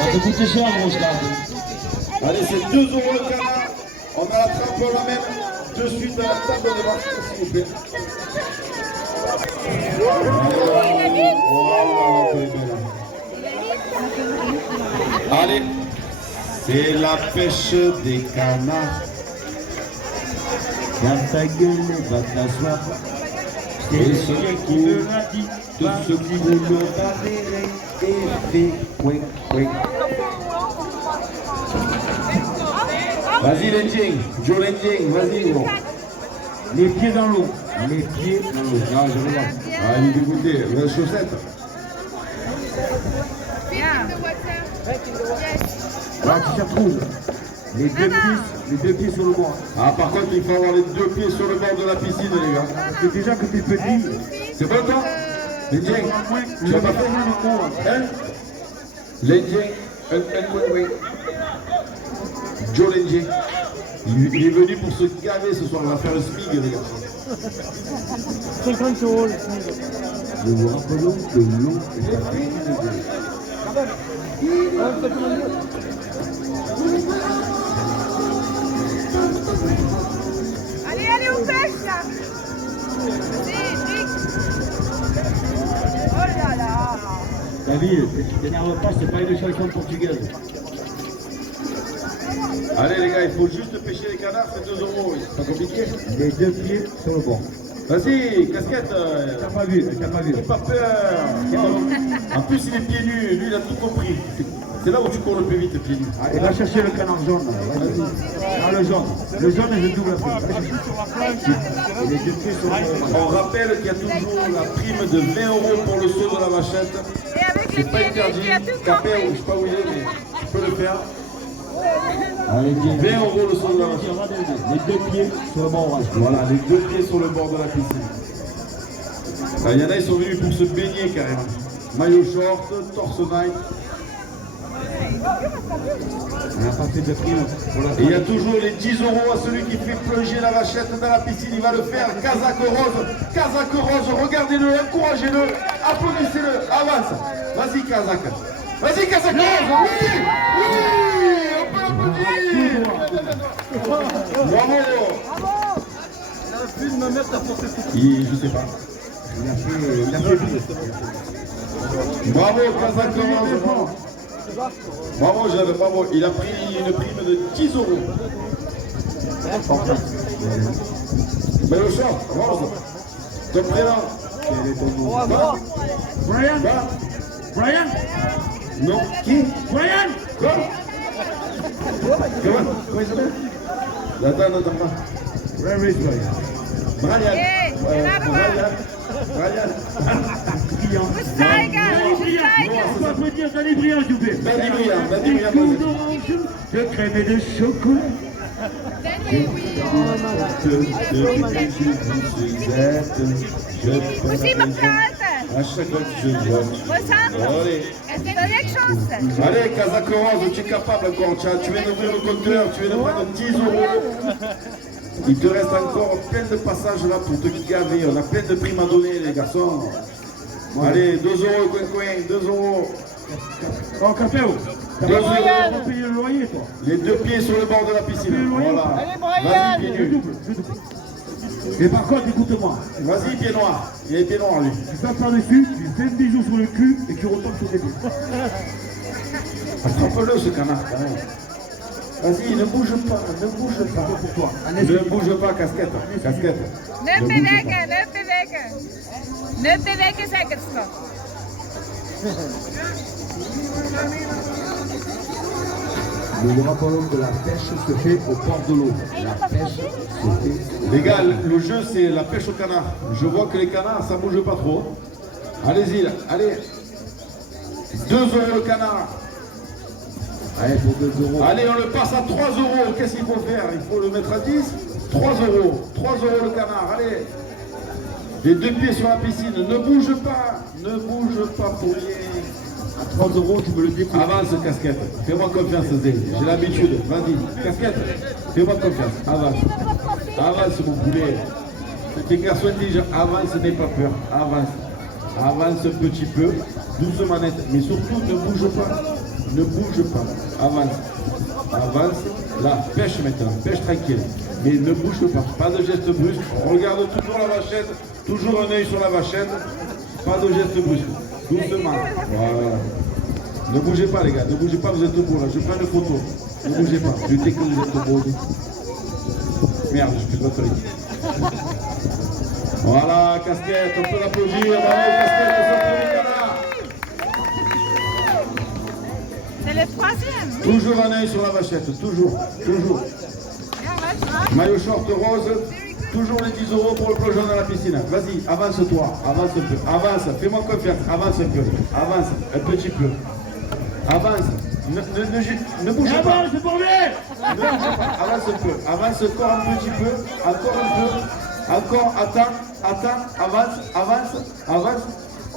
Ça te coûte cher, gros stade. Allez, c'est 2 euros le canard. On a la trappe la même de suite à la table de marché, s'il vous plaît. Allez, c'est la pêche des canards. Ferme ta gueule et va t'asseoir. C'est le chien qui me l'a dit. Tout ce qui vous le badéré et fait couic, couic. Vas-y, Lenjing, Joe Lenjing, vas-y, gros. Les pieds dans l'eau. Les pieds dans l'eau. Non, je regarde. Ah, il est dégoûté. Les chaussettes. Là, tu te trouves. Les deux pieds sur le bord. Ah, par contre, il faut avoir les 2 pieds sur le bord de la piscine, les gars. C'est déjà que t'es petit. C'est bon, toi Lenjing, tu vas pas faire le coup, hein Lenjing, oui. Joe Lenjing. Il est venu pour se gaver ce soir. On va faire le SMIG, les gars. 50 euros le Nous vous rappelons que l'eau est un pays de gueule. Allez, allez, on pêche là. Oh là là. David, t'énerve pas, c'est pas une chanson portugaise. Allez, les gars, il faut juste pêcher les canards, c'est 2 euros. C'est pas compliqué. Les 2 pieds sur le bord. Vas-y, casquette. T'as pas vu, t'as pas vu. N'aie pas peur. En plus, il est pieds nus. Lui, il a tout compris. C'est là où tu cours le plus vite, pieds nus. Allez, va chercher le canard jaune. Vas-y. Ah, le jaune. Le jaune, je double un peu. Et les 2 pieds sur le bord. On rappelle qu'il y a toujours la prime de 20 euros pour le saut de la vachette. Et avec les C'est pas pieds nus, interdit. tu as tout Capé, compris. ou je sais pas où il est, mais tu peux le faire. Allez, 20 euros le saut de la vachette. les 2 pieds sur le bord orange. Voilà, les 2 pieds sur le bord de la piscine. Il y en a, ils sont venus pour se baigner carrément. Maillot short, torse night. On n'a pas fait de prime pour la Et il y a toujours les 10 euros à celui qui fait plonger la vachette dans la piscine. Il va le faire. Kazakh Rose, regardez-le, encouragez-le, applaudissez-le. Avance. Vas-y, Kazakh. Vas-y, Kazakh Rose. Oui, on peut l'applaudir. Bravo. Je sais pas. Il a fait plus. Bravo, Kazakh Rose. Bravo, Jade, bravo. Il a pris une prime de 10 euros. Mais le short, Rose, ton prénom. Quel est ton nom? Brian. Brian? Non. Qui? Brian? Quoi? Comment il s'appelle? Attends pas. Where is Brian? Brian. Hey, c'est là-bas. Brian. Brillant. Moustaïga, moustaïga. On va me dire d'aller brillant, s'il vous plaît. Danny Briand, Des coups d'orange, de crème et de chocolat. Danny, oui. Aussi, ma plante. À chaque fois que je vois. Ressemble. Allez. Est-ce que tu as quelque chose? Allez, Kazakh Rose, tu es capable encore. Tu viens d'ouvrir le compteur, tu viens de prendre 10 euros. Il te reste encore plein de passages là pour te gaver. On a plein de primes à donner, les garçons. Allez, 2 euros, coin, 2 euros. Oh, Capéo, t'as Deux pas euros. payé le loyer, toi. Les 2 pieds sur le bord de la piscine. Voilà. Vas-y, pieds Je nus. double, je double. Et par contre, écoute-moi. Vas-y, pieds noirs. Il a les pieds noirs, lui. Tu tapes par-dessus, tu fais un bisou sur le cul et tu retombes sur tes pieds. Attrape-le, ce canard, quand même. Vas-y, ne bouge pas, ne bouge pas. Pour toi. Ne bouge pas, casquette. Casquette. Ne bewegen, ne bewegen. Ne bewegen, zeg het nog. Nous vous rappelons que la pêche se fait au bord de l'eau. La pêche se fait. Les gars, le jeu, c'est la pêche au canard. Je vois que les canards, ça bouge pas trop. Allez-y, là. Allez. 2 euros le canard. Allez, pour 2 euros. Allez, on le passe à 3 euros. Qu'est-ce qu'il faut faire? Il faut le mettre à 10. 3 euros. 3 euros le canard. Allez. Les 2 pieds sur la piscine. Ne bouge pas. Ne bouge pas pour rien. À 3 euros, tu me le découpes. Avance, casquette. Fais-moi confiance, Zé. J'ai l'habitude. Vas-y, casquette. Fais-moi confiance. Avance. Avance, mon poulet. C'est un garçon intelligent. Avance, n'aie pas peur. Avance. Avance un petit peu. Doucement, net. Mais surtout, ne bouge pas. ne bouge pas. Avance. Avance. Là, pêche maintenant. Pêche tranquille. Mais ne bouge pas. Pas de geste brusque. Regarde toujours la vachette. Toujours un œil sur la vachette. Pas de geste brusque. Doucement. Voilà. Ne bougez pas les gars. Ne bougez pas, vous êtes beaux là. Je prends une photo. Ne bougez pas. Je dis que vous êtes beaux. Merde, je peux pas te le dire. Voilà, casquette, on peut l'applaudir. Bravo, casquette, C'est le troisième. toujours un œil sur la vachette, toujours, toujours. Maillot short rose, toujours les 10 € pour le plongeon dans la piscine. Vas-y, avance-toi, avance un peu, avance, fais-moi confiance, avance un peu, avance un petit peu. Avance, ne bouge pas. C'est pour lui. Ne bouge pas, avance un peu, avance encore un petit peu, encore un peu, encore, attends, avance,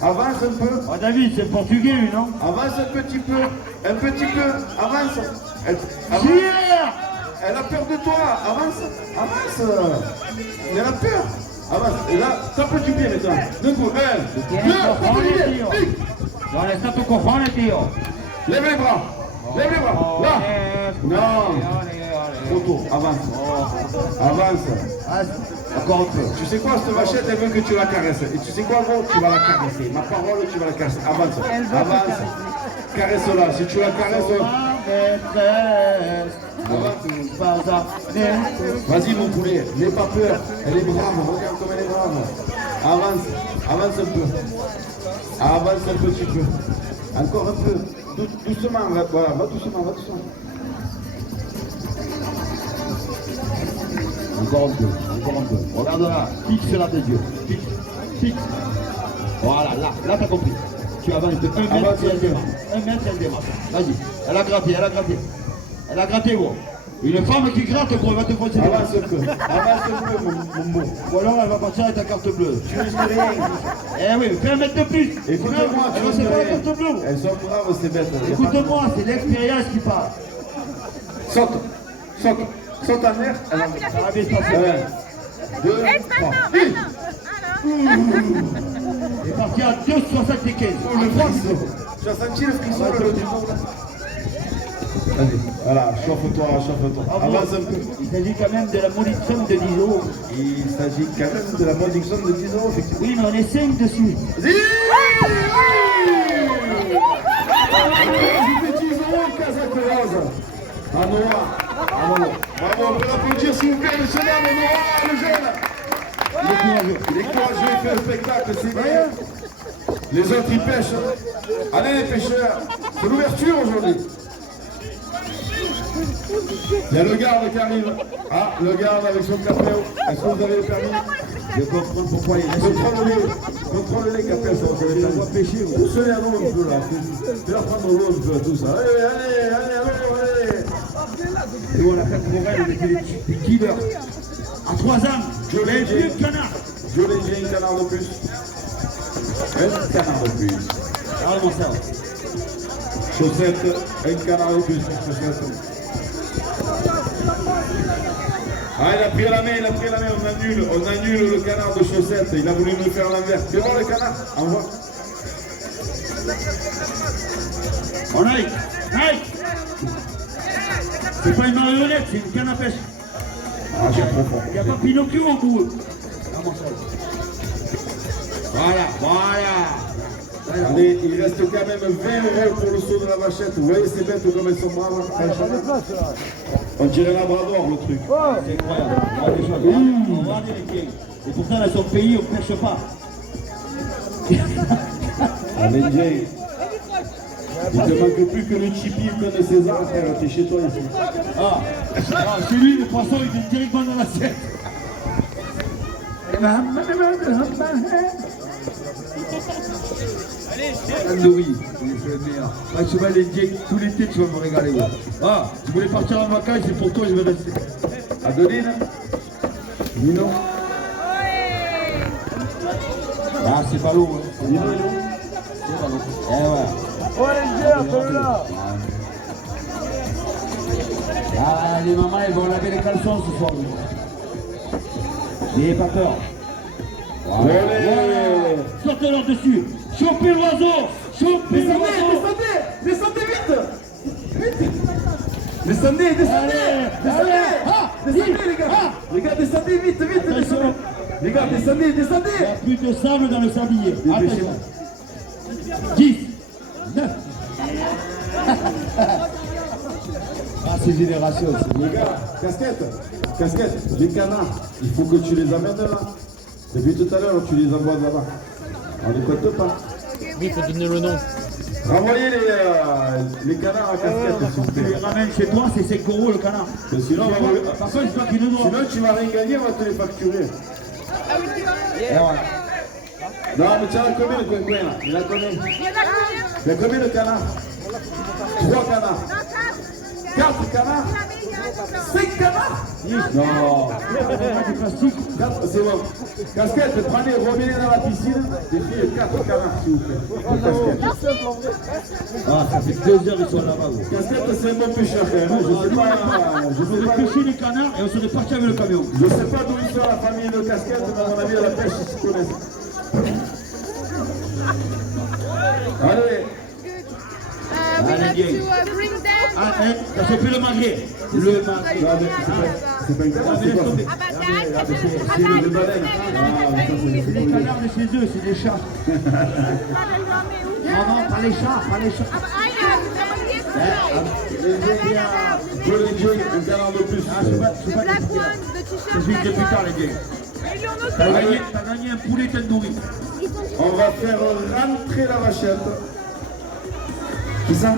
avance un peu. Oh David, c'est portugais lui, non? Avance un petit peu, avance. Elle a peur de toi, avance. Elle a peur, avance. Et là, tape du pied maintenant. D'un coup, 1, 2, tape du pied. Non, laisse ton coffre, les tirs. Lève les bras, là. Non, photo, avance. Encore un peu. Tu sais quoi, cette vachette, elle veut que tu la caresses. Et tu sais quoi, gros, tu vas la caresser. Ma parole, tu vas la caresser. Avance. Caresse-la. Si tu la caresses, vas-y mon poulet, n'aie pas peur. Elle est brave, regarde comme elle est brave. Avance un peu. Avance un petit peu. Encore un peu. Doucement, voilà, va doucement. Encore un peu. Regarde là, fixe là tes yeux. Fixe. Voilà, là t'as compris. Tu avances de 1 mètre et elle démarre. 1 mètre et elle démarre. Vas-y, elle a gratté gros. Une femme qui gratte gros, elle va te foncer. Avance un peu, mon beau. Ou alors elle va partir avec ta carte bleue. Tu risques rien. Eh oui, fais 1 mètre de plus. Écoute-moi, tu risques c'est pas la rien. carte bleue. Elles sont braves ces bêtes. Écoute-moi, c'est l'expérience qui parle. Saute en l'air. Ça va bien se passer. 1, 2, 3. Elle est partie à 2,75. Le frisson. Tu as senti le frisson le long du dos là? Vas-y, voilà, chauffe-toi. Avance un peu. Il s'agit quand même de la modique somme de 10 €. Il s'agit quand même de la modique somme de 10 €, effectivement. Oui, mais on est 5 dessus. Vas-y! Je fais 10 € Kazakh Rose. À Noah. Bravo, on peut l'applaudir s'il vous plaît, le jeune homme, Noah, le jeune. Il est courageux, il fait un spectacle, c'est bien. Les autres, ils pêchent. Allez les pêcheurs, c'est l'ouverture aujourd'hui. Il y a le garde qui arrive. Ah, le garde avec son capéo. Est-ce que vous avez le permis? Je comprends pourquoi il est. Contrôle-les, capéo, ça va pêcher. Poussez-les à l'eau un peu là. Tu vas prendre l'eau un peu, tout ça. Allez. Et voilà, Cap Morel, on était des killers. À 3 ans, J'ai les vieux canards. un canard de plus. Un canard de plus. Regarde-moi ça. Chaussette, un canard de plus. Chaussette. Ah, il a pris la main, on annule le canard de chaussette, il a voulu me faire l'envers. Fais voir le canard, envoie. On aille. C'est pas une marionnette, c'est une canne à pêche. Ah, j'ai trop fort. Il n'y a pas Pinocchio au bout. Voilà. Allez, il reste quand même 20 € pour le saut de la vachette. Vous voyez ces bêtes comme elles sont braves. On dirait Labrador le truc. C'est incroyable. On va les pieds. Et pourtant, dans son pays, on ne pêche pas. Allez, Jay. Il te manque plus que le chipi comme César, frère. T'es chez toi ici. C'est lui, le poisson, il est directement dans l'assiette. Tandoori, c'est le meilleur. Tu vas l'Indien, tout l'été tu vas me régaler. Tu voulais partir en vacances, c'est pour toi je vais rester. Adeline, Nino. C'est pas lourd. Nino. C'est pas lourd. Les mamans, elles vont laver les caleçons ce soir. N'ayez pas peur. Sautez leur dessus. Chopez l'oiseau. Descendez, descendez vite. Descendez, les gars. Les gars, descendez vite. Les gars, descendez. Il n'y a plus de sable dans le sablier. Attention. 10, 9. Ah, c'est génération aussi. Les gars, casquette, les canards, il faut que tu les amènes là. Depuis tout à l'heure, tu les envoies là-bas. On ne compte pas. Oui, il faut donner le nom. Renvoyez les canards à casquette, s'il vous Tu les plaît. ramènes chez toi, c'est 5 € le canard. Mais sinon, Par contre, c'est toi qui nous dois. sinon, tu vas rien gagner, on va te les facturer. Et voilà. Non, mais tu as combien le coin là? Il a combien? Il y en a combien? Il y a combien de canards? 3 canards. 4 canards? 5 canards? Non. Du plastique. 4, c'est bon. Casquette, prenez, revenez dans la piscine. Les filles, 4 canards, s'il vous plaît. Casquette. Ah, ça fait 2 heures qu'ils sont là-bas. Casquette, c'est un bon pêcheur quand même. Je sais pas. On aurait pêché les canards et on serait parti avec le camion. Je sais pas d'où ils sont la famille de Casquette, mais à mon avis, à la pêche, ils se connaissent. Allez. We have to bring them. Ah, hein, t'as chopé le magret. Le magret. Non, mais c'est pas une canard, c'est quoi? Ah bah C'est le baleine. Ah, ça, C'est des canards de chez eux, c'est des chats. Non, non, pas les chats, pas les chats. Pour les Dieu, un canard de plus. Ah, je sais pas, The black one, the t-shirt c'est juste black depuis tard, one. les gars. Ils l'ont noté. T'as gagné un poulet tandoori. On va faire rentrer la vachette. Qui ça?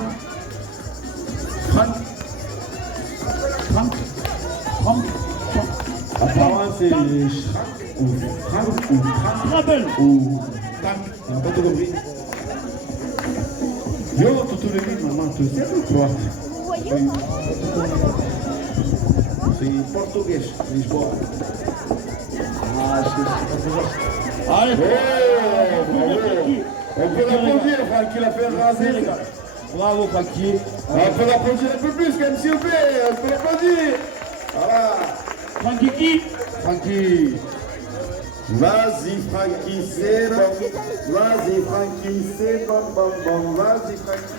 Franck. Apparemment, c'est Franck ou Trouble. ou Franck. On n'a pas tout compris. Yo, tout le monde, maman, tu sais ou quoi? C'est portugais, Lisboa. Allez, Oh, bravo. On peut l'applaudir, Franck, il a fait raser, les gars. bravo, Francky. On peut l'applaudir un peu plus, comme s'il vous plaît. On peut l'applaudir. Voilà. Francky qui? Francky. Vas-y, Francky, c'est bon. Vas-y, Francky, c'est bon. Vas-y, Francky.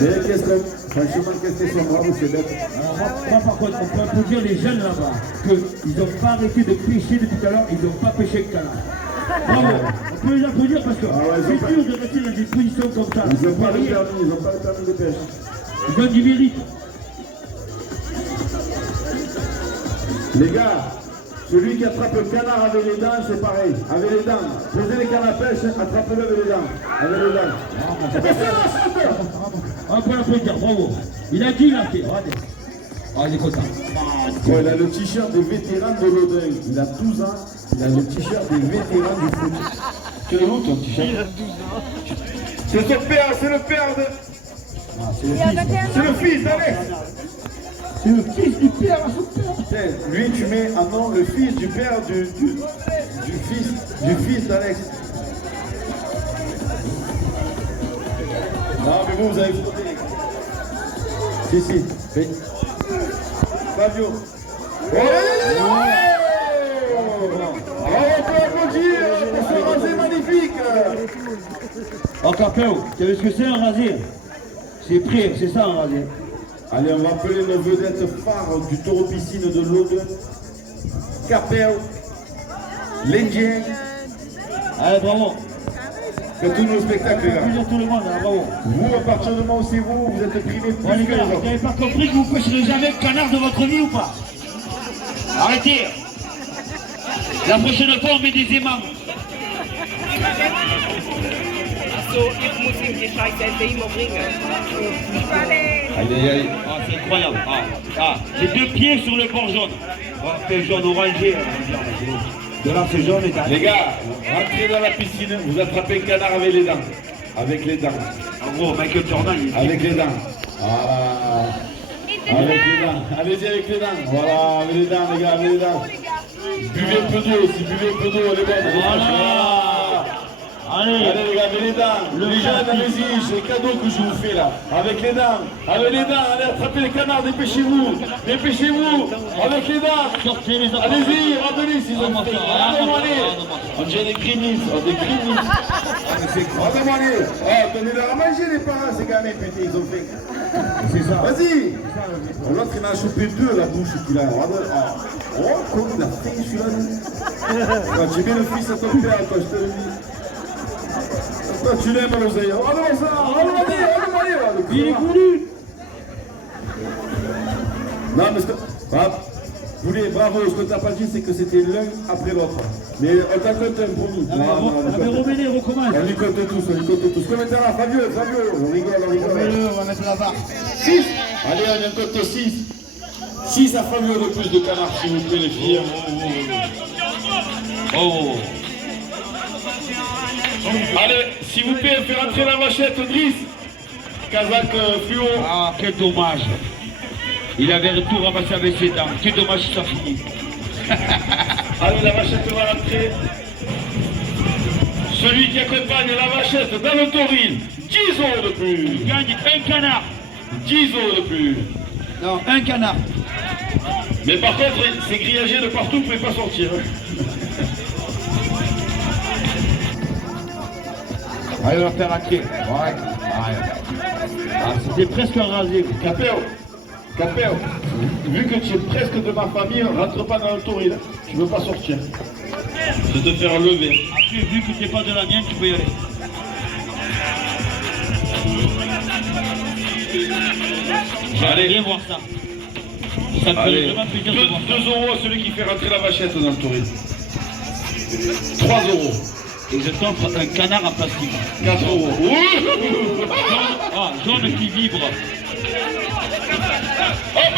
Mais qu'est-ce que, franchement, qu'est-ce qu'ils sont bravos, c'est bête. Alors, moi, par contre, on peut applaudir les jeunes là-bas, qu'ils n'ont pas arrêté de pêcher depuis tout à l'heure, ils n'ont pas pêché le canard. Bravo, on peut les applaudir parce que ouais, c'est dur de rester dans des positions comme ça. Ils n'ont pas le permis, ils n'ont pas le permis de pêche. Ils ont du mérite. Les gars, celui qui attrape le canard avec les dents, c'est pareil. Avec les dents. Posez les cannes à pêche, attrapez-le avec les dents. Avec les dents. On peut l'applaudir, bravo. Il a dit, il a fait. Regardez. Oh, il est content. Bon, il a le t-shirt des vétérans de l'Audin. Il a 12 ans. Il a le t-shirt des vétérans du foot. Tu es où ton t-shirt? Il a 12 ans. C'est son père, c'est le père de... C'est le fils d'Alex. C'est le fils du père à son père. Tiens, lui, tu mets en nom le fils du père du fils d'Alex. Non, mais vous avez fauté, les gars. Si. Oui. Fabio. Oh, on peut applaudir pour ce rasé magnifique. Oh, Capéo, tu savais ce que c'est un rasé? C'est prêt, c'est ça un rasé. Allez, on va appeler le vedette phare du taureau piscine de l'Aude. Capéo. L'Indien. Allez, bravo. Faites tous nos spectacles, les gars. Applaudissez tout le monde, là, bravo. Vous, à partir du moment où c'est vous, vous êtes primés Bon, les plus que les gars, vous autres. n'avez pas compris que vous pêcherez jamais le canard de votre vie ou pas? Arrêtez. La prochaine fois, on met des aimants. So, ich muss ihm die Scheiße immer bringen. Aïe, aïe, aïe. Ah, c'est incroyable. Les 2 pieds sur le bord jaune. Oh, c'est jaune orangé. De là, c'est jaune et t'as... Les gars, rentrez dans la piscine, vous attrapez un canard avec les dents. Avec les dents. En gros, Michael Jordan, il... Avec les dents. Voilà. Avec les dents. Allez-y avec les dents. Voilà, avec les dents, les gars, avec les dents. Buvez un peu d'eau aussi, buvez un peu d'eau, elle est bonne. Voilà. Allez, les gars, avec les dents. Les jeunes, allez-y, c'est le cadeau que je vous fais là. Avec les dents. Avec les dents. Allez, attrapez les canards, dépêchez-vous. Dépêchez-vous. Avec les dents. sortez les enfants. Allez-y, ramenez s'ils ont fait. Regardez-moi les. On dirait des grimis. On des grimis. Regardez-moi les. Oh, donnez-leur à manger les parents, ces gamins, putain, ils ont fait. C'est ça. Vas-y. L'autre, il en a chopé deux, la bouche qu'il a. Regarde. Oh, comment il a fait celui-là. J'ai bien le fils à ton père, quoi, je te le dis. Toi, tu l'aimes, l'oseille. Regarde-moi ça. Regarde-moi. Il est voulu. Non, mais ce que... Poulet, bravo, ce que tu n'as pas dit, c'est que c'était l'un après l'autre. Mais on t'a compté un promis. Mais Roméné recommence. On lui compte tous. Combien t'as là, Fabio, on rigole. On va mettre la barre. 6. Allez, on en compte 6. 6 à Fabio de plus de canards, s'il vous plaît, les filles. Oh. Allez, s'il vous plaît, faites rentrer la vachette, Driss. Kazakh fluo. Ah, quel dommage. Il avait tout ramassé avec ses dents. Quel dommage si ça finit. Allez, la vachette va rentrer. Celui qui accompagne la vachette dans le tauril, 10 euros de plus. Il gagne un canard. 10 euros de plus. Non, un canard. Mais par contre, c'est grillagé de partout, vous ne pouvez pas sortir. Allez, on va faire rentrer. Ouais. Ah, c'était presque rasé. Capéo, vu que tu es presque de ma famille, rentre pas dans le tauril. Tu ne veux pas sortir. Je vais te faire lever. Après, vu que tu n'es pas de la mienne, tu peux y aller. Allez, Viens voir ça. Ça me fait allez. vraiment plaisir de voir ça. 2 euros à celui qui fait rentrer la vachette dans le tauril. 3 euros. Et je t'offre un canard en plastique. 4 euros. Jaune qui vibre. Hop,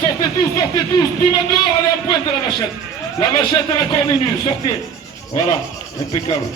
sortez tous, tout le monde dehors, allez en pointe à la vachette. La vachette à la cornemuse, sortez. Voilà, impeccable.